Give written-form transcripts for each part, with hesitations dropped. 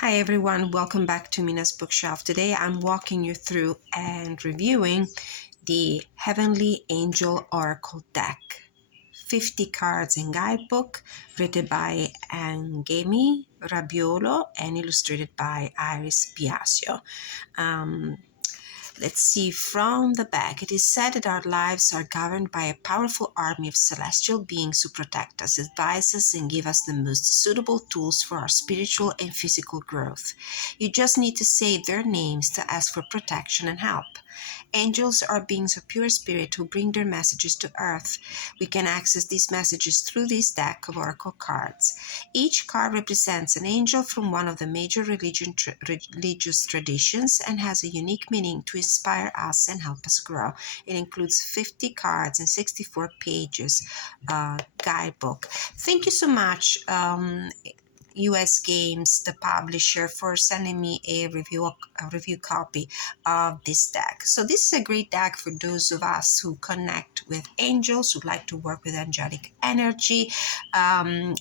Hi everyone, welcome back to Mina's Bookshelf. Today I'm walking you through and reviewing the Heavenly Angel Oracle deck. 50 cards and guidebook written by Angemi, Rabiolo and illustrated by Biasio. Let's see from the back. It is said that our lives are governed by a powerful army of celestial beings who protect us, advise us, and give us the most suitable tools for our spiritual and physical growth. You just need to say their names to ask for protection and help. Angels are beings of pure spirit who bring their messages to earth. We can access these messages through this deck of oracle cards. Each card represents an angel from one of the major religious traditions and has a unique meaning to inspire us and help us grow. It includes 50 cards and 64 pages guidebook. Thank you so much, US Games, the publisher, for sending me a review copy of this deck. So this is a great deck for those of us who connect with angels, who like to work with angelic energy.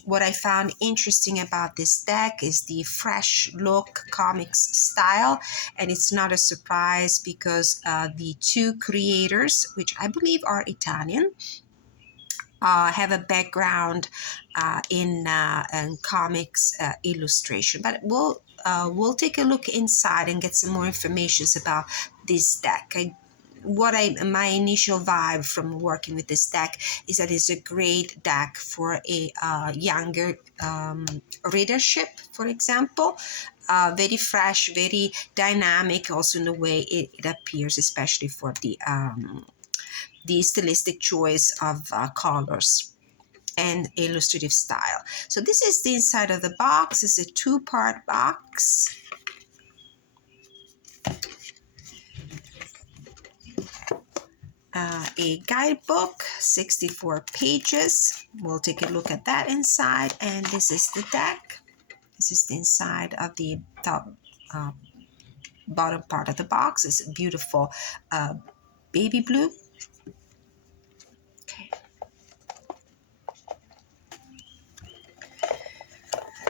What I found interesting about this deck is the fresh look comics style, and it's not a surprise because the two creators, which I believe are Italian, have a background in comics illustration. But we'll take a look inside and get some more information about this deck. My initial vibe from working with this deck is that it's a great deck for a younger readership, for example. Very fresh, very dynamic, also in the way it appears, especially for the stylistic choice of colors and illustrative style. So this is the inside of the box. It's a two-part box. A guidebook, 64 pages. We'll take a look at that inside. And this is the deck. This is the inside of the top bottom part of the box. It's a beautiful baby blue.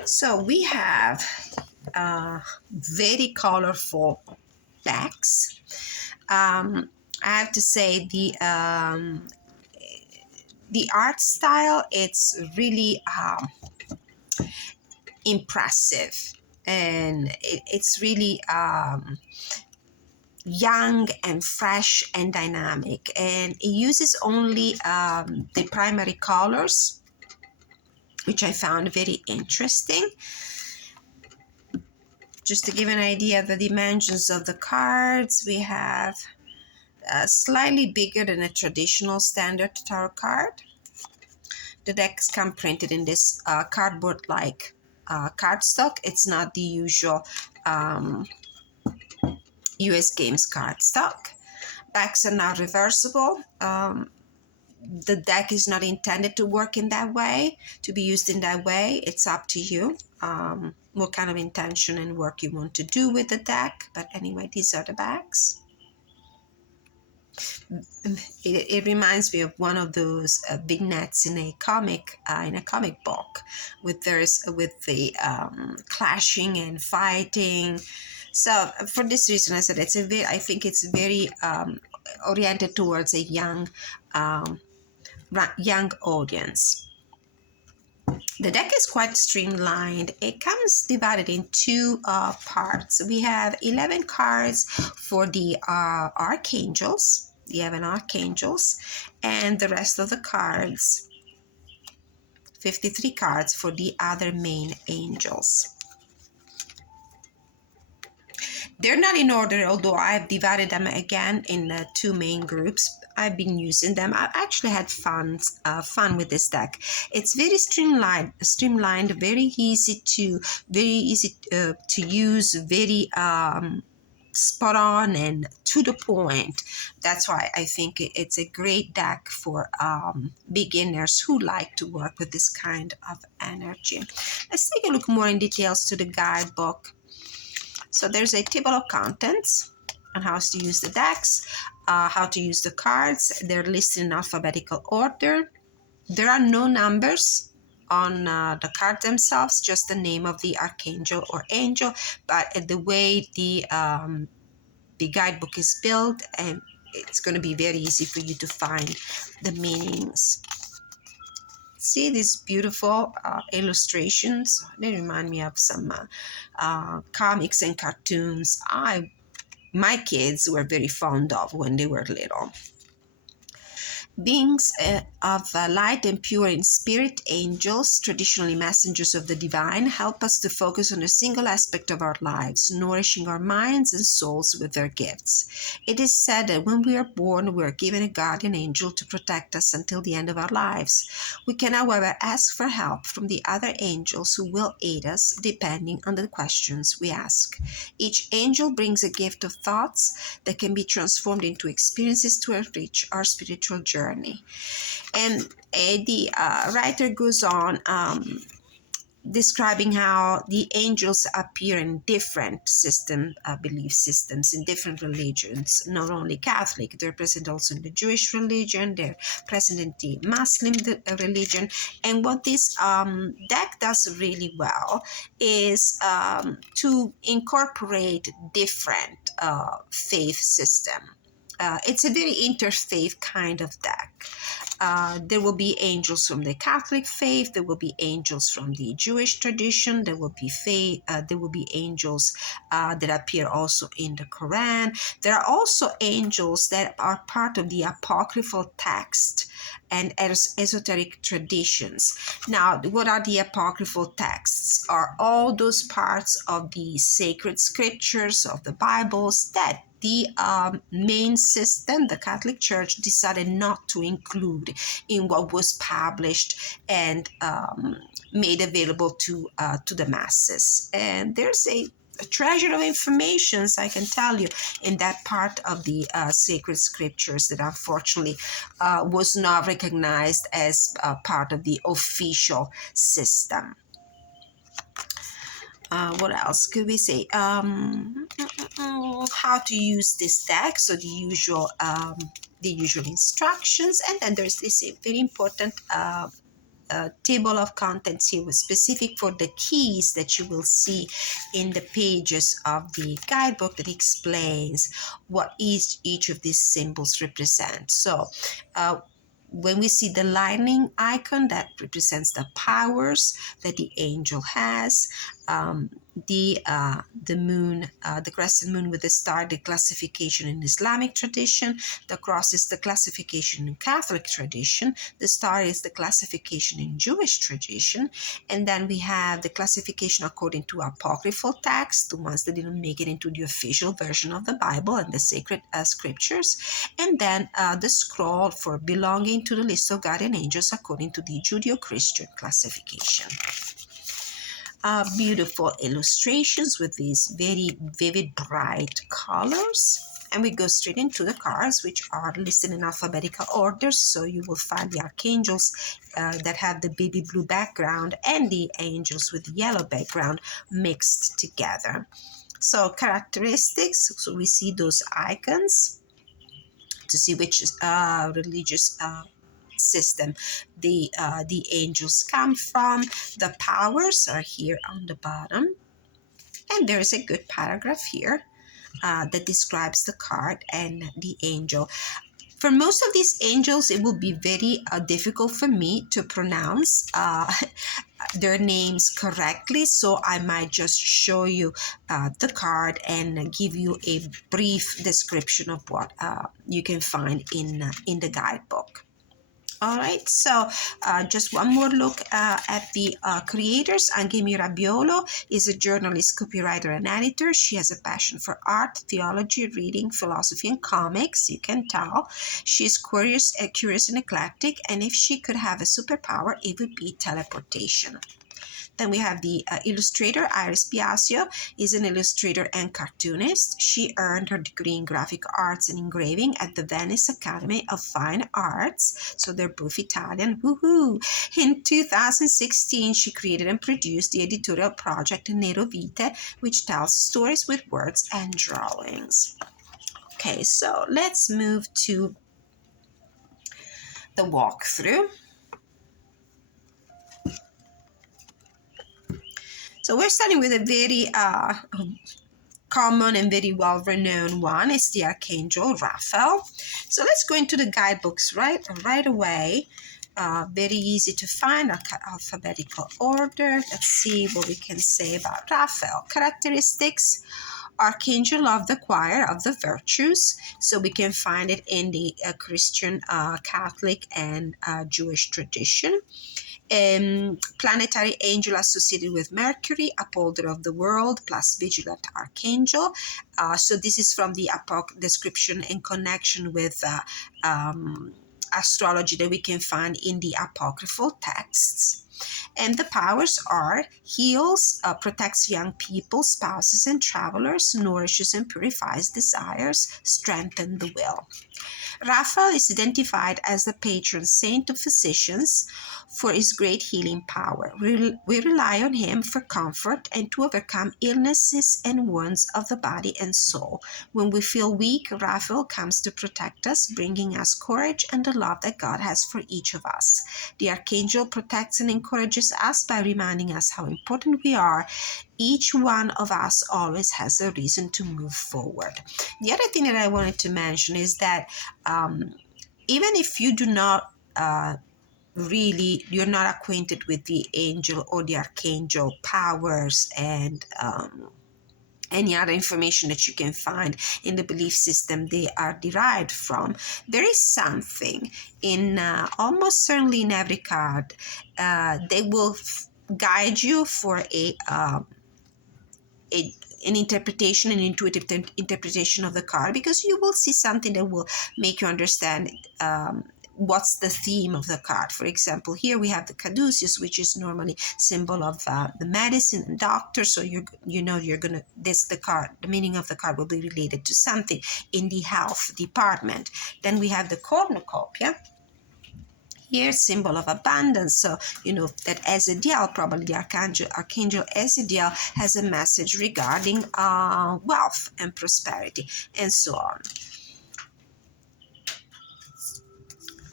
So we have very colorful backs. I have to say the art style, it's really impressive, and it's really young and fresh and dynamic, and it uses only the primary colors, which I found very interesting. Just to give an idea of the dimensions of the cards, we have slightly bigger than a traditional standard tarot card. The decks come printed in this cardboard-like cardstock. It's not the usual US Games cardstock. Backs are not reversible. The deck is not intended to work in that way, to be used in that way. It's up to you what kind of intention and work you want to do with the deck. But anyway, these are the backs. It reminds me of one of those vignettes in a comic book, with the clashing and fighting. So for this reason, I said I think it's very oriented towards a young audience. The deck is quite streamlined. It comes divided in two parts. We have 11 cards for the archangels, the 11 archangels, and the rest of the cards, 53 cards for the other main angels. They're not in order, although I've divided them again in two main groups. I've been using them. I've actually had fun with this deck. It's very streamlined, very easy to use, very spot on and to the point. That's why I think it's a great deck for beginners who like to work with this kind of energy. Let's take a look more in details to the guidebook. So there's a table of contents on how to use the decks, how to use the cards. They're listed in alphabetical order. There are no numbers on the cards themselves, just the name of the archangel or angel, but the way the guidebook is built, and it's going to be very easy for you to find the meanings. See these beautiful illustrations? They remind me of some comics and cartoons my kids were very fond of when they were little. Beings of light and pure in spirit, angels, traditionally messengers of the divine, help us to focus on a single aspect of our lives, nourishing our minds and souls with their gifts. It is said that when we are born, we are given a guardian angel to protect us until the end of our lives. We can, however, ask for help from the other angels who will aid us depending on the questions we ask. Each angel brings a gift of thoughts that can be transformed into experiences to enrich our spiritual journey. And the writer goes on describing how the angels appear in different belief systems, in different religions, not only Catholic. They're present also in the Jewish religion, they're present in the Muslim religion. And what this deck does really well is to incorporate different faith system. It's a very interfaith kind of deck. There will be angels from the Catholic faith. There will be angels from the Jewish tradition. There will be angels that appear also in the Quran. There are also angels that are part of the apocryphal text and esoteric traditions. Now, what are the apocryphal texts? Are all those parts of the sacred scriptures of the Bibles that the main system, the Catholic Church, decided not to include in what was published and made available to the masses. And there's a treasure of information, I can tell you, in that part of the sacred scriptures that unfortunately was not recognized as part of the official system. What else could we say? How to use this deck? So the usual instructions, and then there's this very important table of contents here with specific for the keys that you will see in the pages of the guidebook that explains what each of these symbols represent. So when we see the lightning icon, that represents the powers that the angel has. The moon, the crescent moon with the star, the classification in Islamic tradition. The cross is the classification in Catholic tradition. The star is the classification in Jewish tradition. And then we have the classification according to apocryphal texts, the ones that didn't make it into the official version of the Bible and the sacred scriptures. And then the scroll for belonging to the list of guardian angels according to the Judeo-Christian classification. Beautiful illustrations with these very vivid, bright colors. And we go straight into the cards, which are listed in alphabetical order. So you will find the archangels that have the baby blue background and the angels with the yellow background mixed together. So characteristics, so we see those icons to see which religious system the angels come from. The powers are here on the bottom, and there is a good paragraph here that describes the card and the angel. For most of these angels, it will be very difficult for me to pronounce their names correctly, so I might just show you the card and give you a brief description of what you can find in the guidebook. All right, so just one more look at the creators. Angemi Rabiolo is a journalist, copywriter, and editor. She has a passion for art, theology, reading, philosophy, and comics. You can tell. She's curious and eclectic, and if she could have a superpower, it would be teleportation. Then we have the illustrator, Iris Biasio, is an illustrator and cartoonist. She earned her degree in graphic arts and engraving at the Venice Academy of Fine Arts. So they're both Italian. Woohoo! In 2016, she created and produced the editorial project Nero Vite, which tells stories with words and drawings. Okay, so let's move to the walkthrough. So we're starting with a very common and very well-renowned one. It's the Archangel Raphael. So let's go into the guidebooks right away. Very easy to find, alphabetical order. Let's see what we can say about Raphael. Characteristics: Archangel of the choir of the virtues. So we can find it in the Christian, Catholic, and Jewish tradition. Planetary angel associated with Mercury, upholder of the world, plus vigilant archangel. So this is from the description in connection with astrology that we can find in the apocryphal texts. And the powers are: heals, protects young people, spouses, and travelers, nourishes and purifies desires, strengthens the will. Raphael is identified as the patron saint of physicians for his great healing power. We rely on him for comfort and to overcome illnesses and wounds of the body and soul. When we feel weak, Raphael comes to protect us, bringing us courage and the love that God has for each of us. The Archangel protects and encourages us by reminding us how important we are. Each one of us always has a reason to move forward. The other thing that I wanted to mention is that even if you do not you're not acquainted with the angel or the archangel powers and any other information that you can find in the belief system they are derived from, there is something in almost certainly in every card. They will guide you for an interpretation, an intuitive interpretation of the card, because you will see something that will make you understand what's the theme of the card. For example, here we have the caduceus, which is normally symbol of the medicine and doctor. So the meaning of the card will be related to something in the health department. Then we have the cornucopia. Here, symbol of abundance. So, that Ezekiel, probably the Archangel Ezekiel, has a message regarding wealth and prosperity, and so on.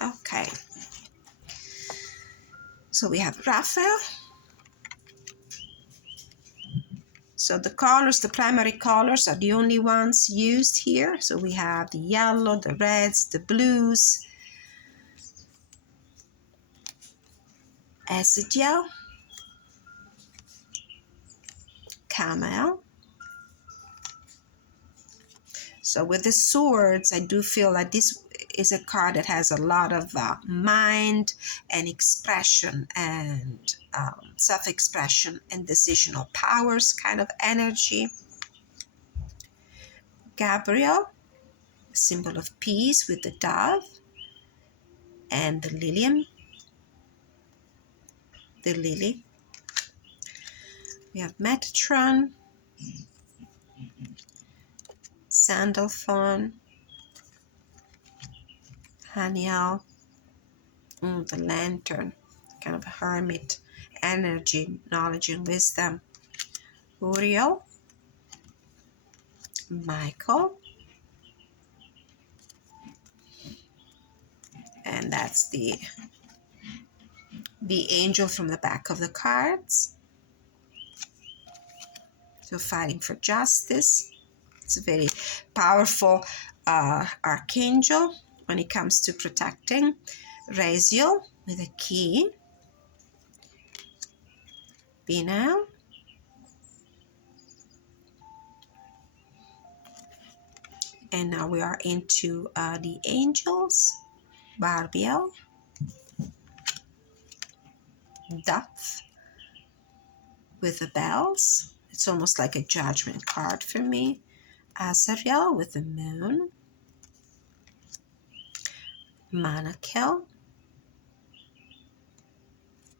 Okay. So we have Raphael. So the colors, the primary colors, are the only ones used here. So we have the yellow, the reds, the blues. Ezekiel, camel. So with the swords, I do feel that this is a card that has a lot of mind and expression and self-expression and decisional powers kind of energy. Gabriel, symbol of peace with the dove and the lilium. The lily. We have Metatron, Sandalphon, Haniel, the lantern, kind of a hermit energy, knowledge and wisdom. Uriel, Michael, and that's the angel from the back of the cards. So fighting for justice. It's a very powerful archangel when it comes to protecting. Raziel with a key. Mina. And now we are into the angels. Barbiel. Duff with the bells. It's almost like a judgment card for me. Azariel with the moon. Manakel.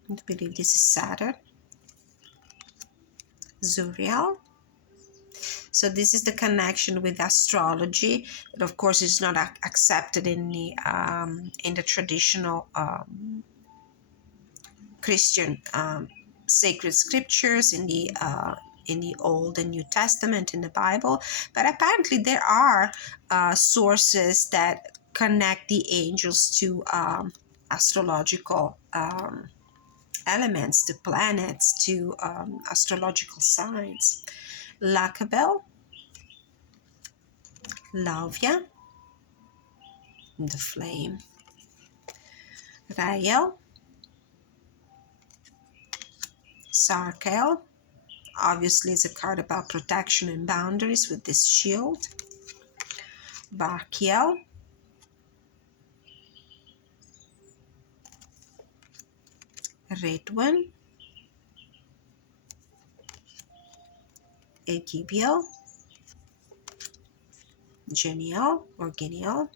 I believe this is Saturn. Zuriel. So this is the connection with astrology. But of course, it's not accepted in the traditional Christian sacred scriptures, in the Old and New Testament, in the Bible. But apparently there are sources that connect the angels to astrological elements, to planets, to astrological signs. Lacabel, Lavia, the flame. Rael, Sarkel, obviously is a card about protection and boundaries with this shield. Bakiel, Redwin, Egibiel, Genial or Genial,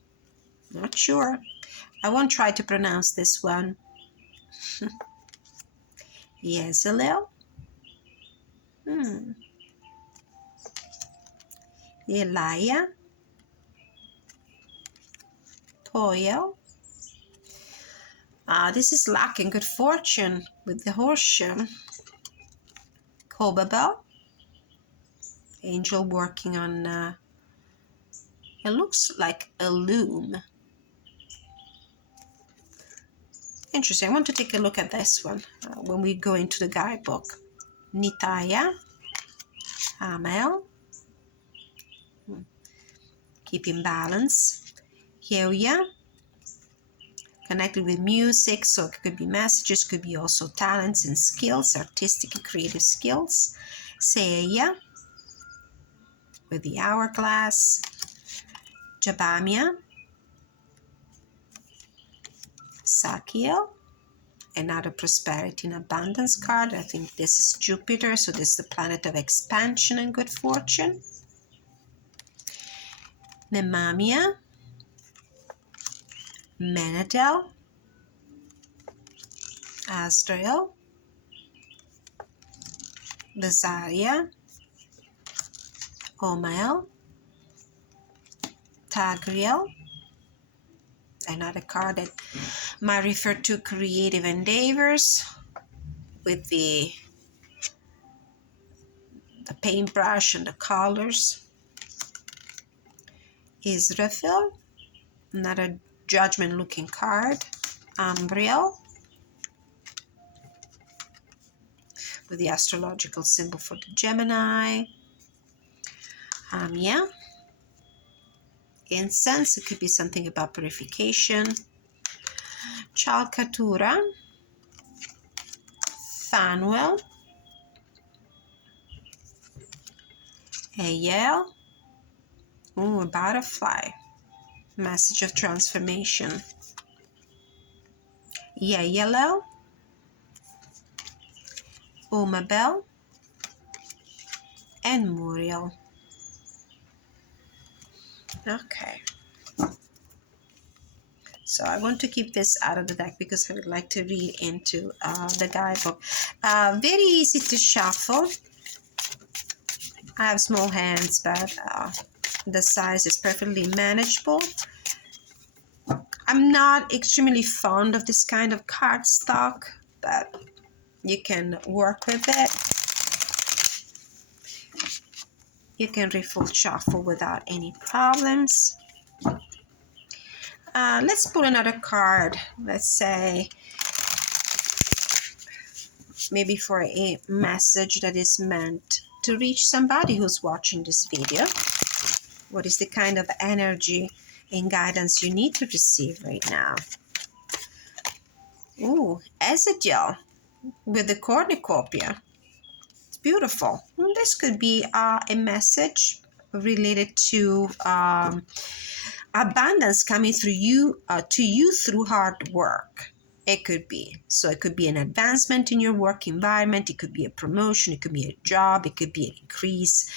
not sure. I won't try to pronounce this one. Yezalel, Elia, Toyel. This is luck and good fortune with the horseshoe. Cobabel, angel working on, it looks like a loom. Interesting. I want to take a look at this one when we go into the guidebook. Nitaya, Amel, keeping balance. Heuya, connected with music, so it could be messages, could be also talents and skills, artistic and creative skills. Seiya, with the hourglass. Jabamia, Sakiel, another prosperity and abundance card. I think this is Jupiter, so this is the planet of expansion and good fortune. Nemamia, Menadel, Azrael, Bezaria, Omael, Tagriel, another card that might refer to creative endeavors with the paintbrush and the colors. Israfel, another judgment looking card. Umbriel, with the astrological symbol for the Gemini. Amia, incense, it could be something about purification. Chalcatura, Fanuel, Eyel, a butterfly, message of transformation. Yeyelel, Umabel, and Muriel. Okay. So I want to keep this out of the deck because I would like to read into the guidebook. Very easy to shuffle. I have small hands, but the size is perfectly manageable. I'm not extremely fond of this kind of cardstock, but you can work with it. You can riffle shuffle without any problems. Let's pull another card. Let's say maybe for a message that is meant to reach somebody who's watching this video. What is the kind of energy and guidance you need to receive right now? Ooh, Ezekiel with the cornucopia. It's beautiful. This could be a message related to abundance coming through you to you through hard work. It could be. So it could be an advancement in your work environment. It could be a promotion. It could be a job. It could be an increase,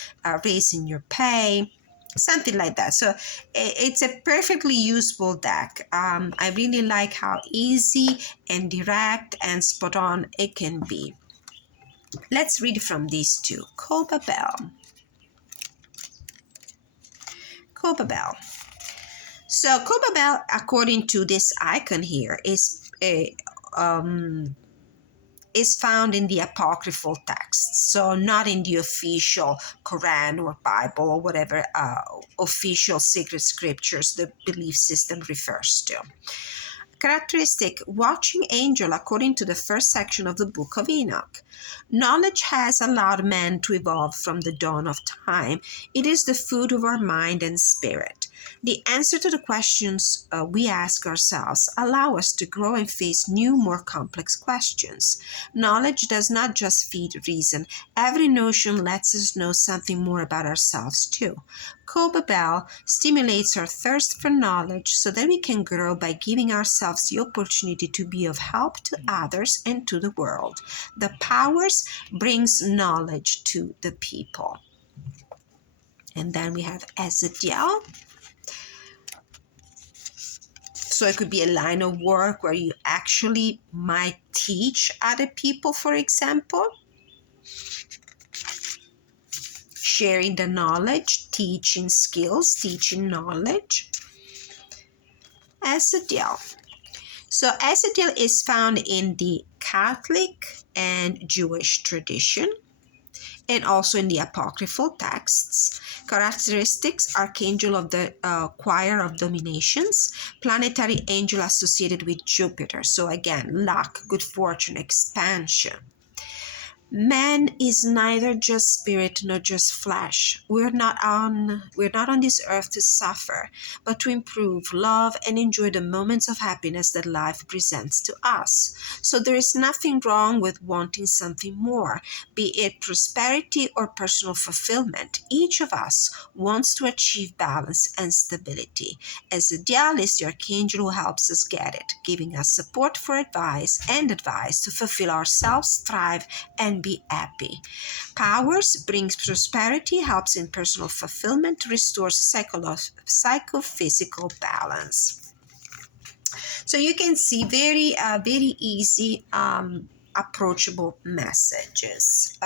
raise in your pay, something like that. So it's a perfectly usable deck. I really like how easy and direct and spot on it can be. Let's read from these two. Cobabel. Cobabel. So Cobabel, according to this icon here, is found in the apocryphal texts, so not in the official Quran or Bible or whatever official secret scriptures the belief system refers to. Characteristic: watching angel according to the first section of the Book of Enoch. Knowledge has allowed man to evolve from the dawn of time. It is the food of our mind and spirit. The answer to the questions we ask ourselves allow us to grow and face new, more complex questions. Knowledge does not just feed reason. Every notion lets us know something more about ourselves too. Cobabel stimulates our thirst for knowledge so that we can grow by giving ourselves the opportunity to be of help to others and to the world. The powers brings knowledge to the people. And then we have Ezekiel. So it could be a line of work where you actually might teach other people, for example. Sharing the knowledge, teaching skills, teaching knowledge. Ezekiel. So Ezekiel is found in the Catholic and Jewish tradition, and also in the apocryphal texts. Characteristics: Archangel of the choir of dominations, planetary angel associated with Jupiter. So again, luck, good fortune, expansion. Man is neither just spirit nor just flesh. We're not on this earth to suffer, but to improve, love, and enjoy the moments of happiness that life presents to us. So there is nothing wrong with wanting something more, be it prosperity or personal fulfillment. Each of us wants to achieve balance and stability. As the Dial is the archangel who helps us get it, giving us support for advice to fulfill ourselves, thrive, and be happy. Powers brings prosperity, helps in personal fulfillment, restores psychophysical balance. So you can see very easy approachable messages.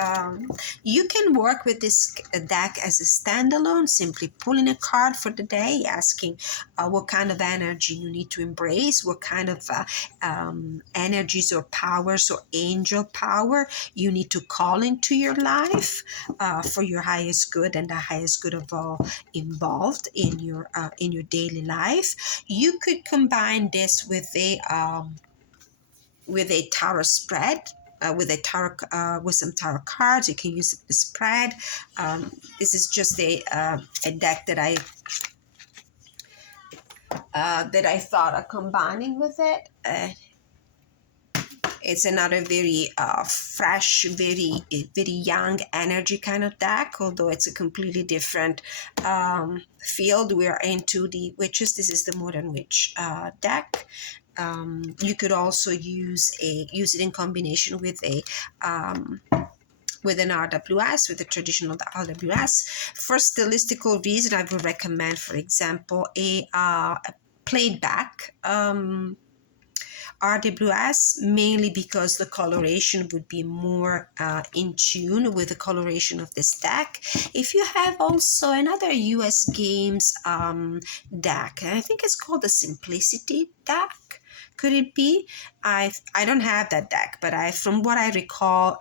You can work with this deck as a standalone, simply pulling a card for the day, asking what kind of energy you need to embrace, what kind of energies or powers or angel power you need to call into your life for your highest good and the highest good of all involved in your daily life. You could combine this with a tarot spread, with some tarot cards. You can use the spread. This is just a deck that I thought of combining with it. It's another very fresh, very young energy kind of deck, although it's a completely different field. We are into the witches. This is the Modern Witch deck. You could also use it in combination with an RWS, with the traditional RWS. For stylistical reason, I would recommend, for example, a played back RWS, mainly because the coloration would be more in tune with the coloration of this deck. If you have also another US Games deck, and I think it's called the Simplicity deck, could it be? I don't have that deck, but from what I recall,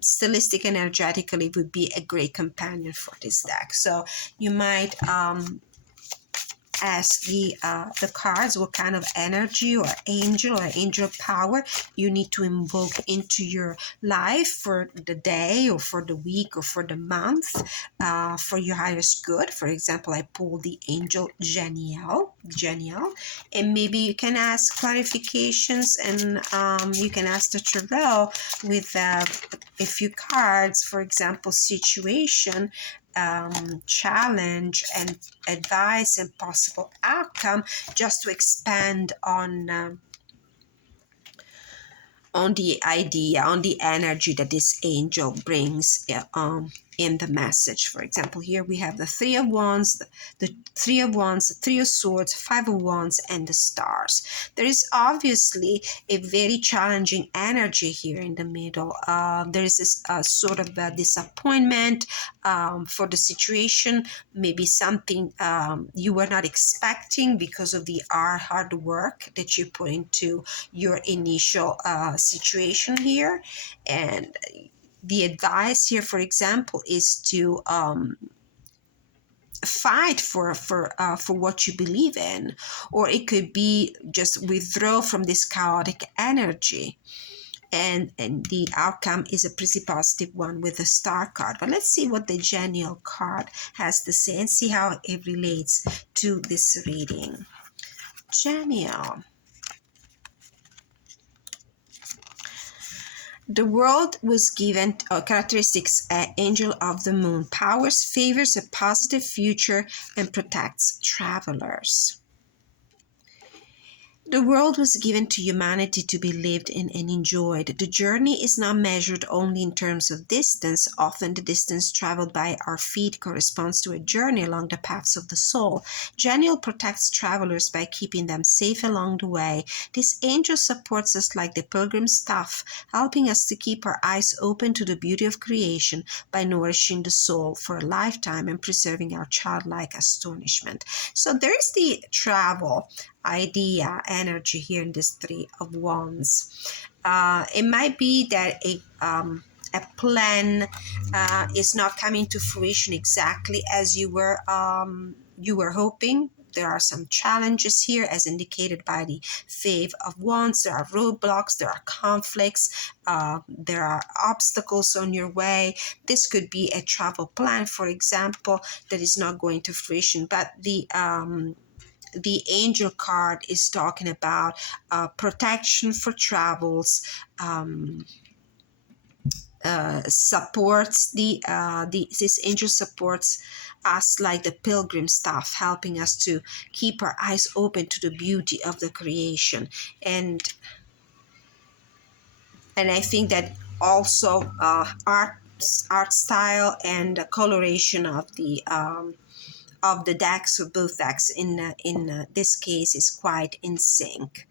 stylistic energetically would be a great companion for this deck. So you might ask the cards what kind of energy or angel power you need to invoke into your life for the day or for the week or for the month for your highest good. For example, I pulled the angel Genial, and maybe you can ask clarifications, and you can ask the tarot with a few cards. For example, situation, challenge, and advice, and possible outcome, just to expand on the idea, on the energy that this angel brings in the message. For example, here we have the Three of Wands, the Three of Swords, Five of Wands, and the Stars. There is obviously a very challenging energy here in the middle. There is this sort of disappointment for the situation, maybe something you were not expecting because of the hard work that you put into your initial situation here. And the advice here, for example, is to fight for what you believe in, or it could be just withdraw from this chaotic energy. And the outcome is a pretty positive one with the star card. But let's see what the genial card has to say and see how it relates to this reading. Genial. The world was given characteristics, angel of the moon, powers, favors a positive future, and protects travelers. The world was given to humanity to be lived in and enjoyed. The journey is not measured only in terms of distance. Often the distance traveled by our feet corresponds to a journey along the paths of the soul. Genial protects travelers by keeping them safe along the way. This angel supports us like the pilgrim's staff, helping us to keep our eyes open to the beauty of creation by nourishing the soul for a lifetime and preserving our childlike astonishment. So there's the travel idea, energy here in this Three of Wands. It might be that a plan is not coming to fruition exactly as you were hoping. There are some challenges here, as indicated by the Five of Wands. There are roadblocks, there are conflicts, there are obstacles on your way. This could be a travel plan, for example, that is not going to fruition. But the angel card is talking about protection for travels, supports this angel supports us like the pilgrim staff, helping us to keep our eyes open to the beauty of the creation. And I think that also art style and the coloration of the decks, of both decks in this case, is quite in sync.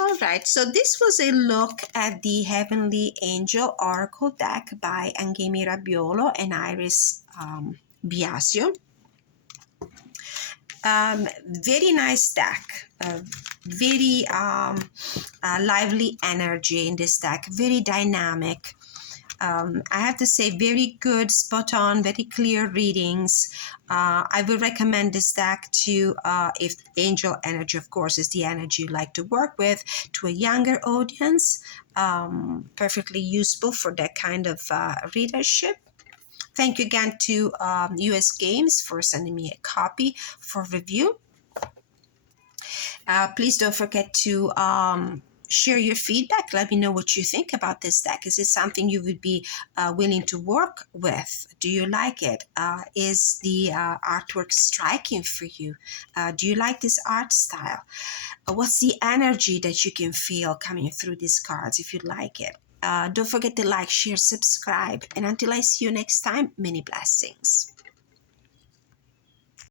All right, so this was a look at the Heavenly Angel Oracle deck by Angemi Rabiolo and Iris Biasio. Very nice deck. Very lively energy in this deck. Very dynamic. I have to say, very good, spot on, very clear readings. I would recommend this deck to, if angel energy, of course, is the energy you like to work with, to a younger audience. Perfectly useful for that kind of readership. Thank you again to US Games for sending me a copy for review. Please don't forget to share your feedback. Let me know what you think about this deck. Is it something you would be willing to work with? Do you like it? Is the artwork striking for you? Do you like this art style? What's the energy that you can feel coming through these cards if you like it? Don't forget to like, share, subscribe. And until I see you next time, many blessings.